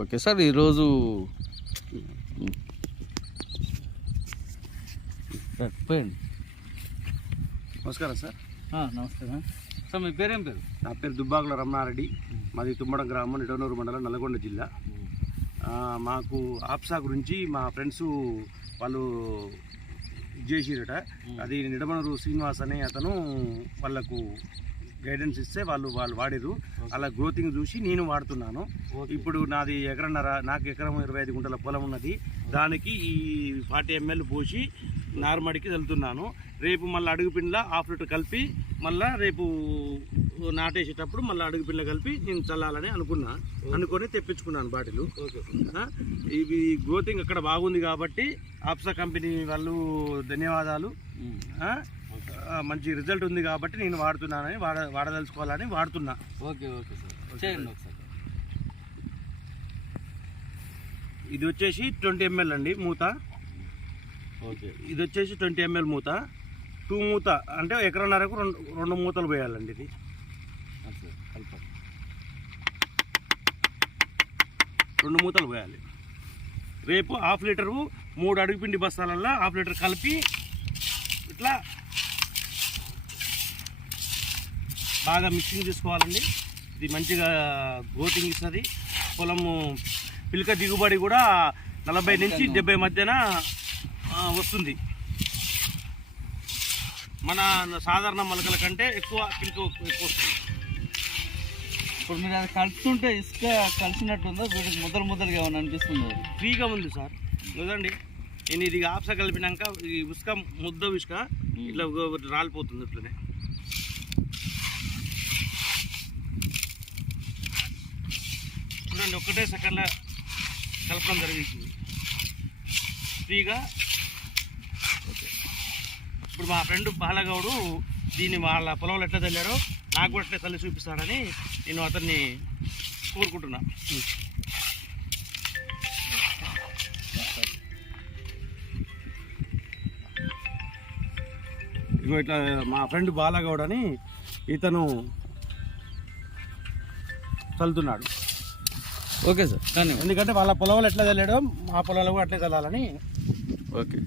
Okay sir ఈరోజు పోయండి. నమస్కారం సార్. నమస్కారం సార్. మీ పేరేం పేరు? నా పేరు దుబ్బాకుల రమణారెడ్డి. మాది తుమ్మడం గ్రామం నిడవనూరు మండలం నల్గొండ జిల్లా. మాకు ఆప్సా గురించి మా ఫ్రెండ్స్ వాళ్ళు ఇది చేసిరట. అది నిడమనూరు శ్రీనివాస్ అనే అతను వాళ్ళకు గైడెన్స్ ఇస్తే వాళ్ళు వాళ్ళు వాడిరు అలా గ్రోతింగ్ చూసి నేను వాడుతున్నాను. ఇప్పుడు నాది ఎకరన్నర నాకు ఎకరం ఇరవై ఐదు గుంటల పొలం ఉన్నది. దానికి ఈ ఫార్టీ ఎంఎల్ పోసి నార్మడికి వెళ్తున్నాను రేపు మళ్ళీ అడుగు పిండిలో హాఫ్ లీటర్ కలిపి మళ్ళీ రేపు నాటేసేటప్పుడు మళ్ళీ అడుగు పిండిలో కలిపి నేను చల్లాలని అనుకున్నా. అనుకొని తెప్పించుకున్నాను బాటిల్. ఇవి గ్రోతింగ్ అక్కడ బాగుంది కాబట్టి ఆప్సా కంపెనీ వాళ్ళు ధన్యవాదాలు? ఆ, మంచి రిజల్ట్ ఉంది కాబట్టి నేను వాడుతున్నానని వాడ వాడదలుచుకోవాలని వాడుతున్నా. Okay okay sir. చేయండి ఒకసారి. ఇది వచ్చేసి ట్వంటీ ఎంఎల్ అండి మూత. ఓకే. ఇది వచ్చేసి ట్వంటీ ఎంఎల్ మూత. టూ మూత అంటే ఎకరన్నరకు రెండు రెండు మూతలు పోయాలండి ఇది. రెండు మూతలు పోయాలి. రేపు హాఫ్ లీటరు మూడు అడుగు పిండి బస్తాలల్లో హాఫ్ లీటర్ కలిపి ఇట్లా బాగా మిక్సింగ్ చేసుకోవాలండి. ఇది మంచిగా గ్రోతింగ్ ఇస్తుంది. పొలము పిలక దిగుబడి కూడా నలభై నుంచి డెబ్బై మధ్యన వస్తుంది. మన సాధారణ మొలకల కంటే ఎక్కువ పిలక ఎక్కువ వస్తుంది. ఇప్పుడు మీరు అది కలుపుతుంటే ఇసుక కలిసినట్టుందా? వీటికి ముద్దలు ముద్దలుగా ఏమైనా అనిపిస్తుంది అది? ఫ్రీగా ఉంది సార్. చూడండి నేను ఇది ఆప్స కలిపినాక ఈ ఉసుక ముద్ద ఉసుక ఇట్లా రాలిపోతుంది ఇట్లనే చూడండి ఒక్కటే సెకండ్లో కలపడం జరిగింది. ఫ్రీగా? ఓకే. ఇప్పుడు మా ఫ్రెండ్ బాలగౌడు దీన్ని వాళ్ళ పొలంలో ఎట్లా చల్లారో నాకు కూడా ఎట్లా చల్లి చూపిస్తాడని నేను అతన్ని కోరుకుంటున్నా. ఇగో ఇట్లా మా ఫ్రెండ్ బాలగౌడ్ అని ఇతను చల్లుతున్నాడు ఓకే సార్. కానీ ఎందుకంటే వాళ్ళ పొలంలో ఎట్లా చల్లాడో మా పొలంలో కూడా అట్లే చల్లాలని ఓకే.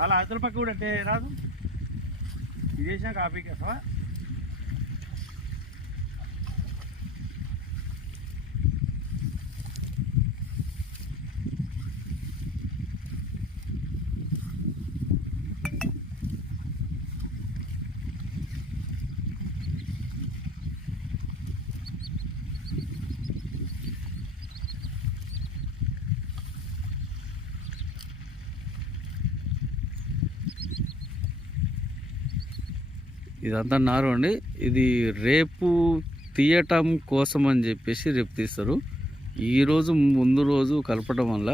వాళ్ళ అవతల పక్క కూడా అంటే రాదు. ఇది చేసినా కాపీ కేసవా ఇదంతా నారు అండి. ఇది రేపు తీయటం కోసం అని చెప్పేసి రేపు తీస్తారు. ఈరోజు ముందు రోజు కలపడం వల్ల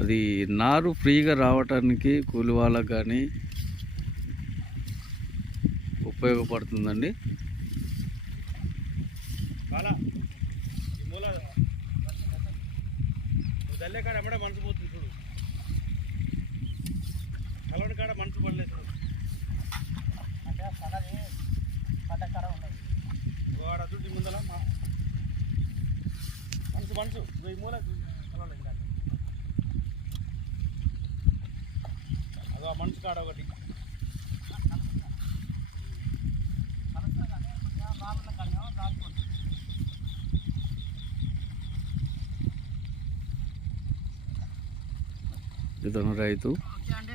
అది నారు ఫ్రీగా రావటానికి కూలి వాళ్ళకు కానీ ఉపయోగపడుతుందండి. కాడ మనసు పోతుంది చూడు. కలవని కాడ మనసు పడలేదు చూడు. అంటే కాడ ఉండదు వాడ చూడు ఈ ముందల మా- మనసు మనసు ఈ మూల కలవలేదు ఇందాక. అదో ఆ మనసు కాడ ఒకటి. ఇతను రైతు. ఓకే అండి.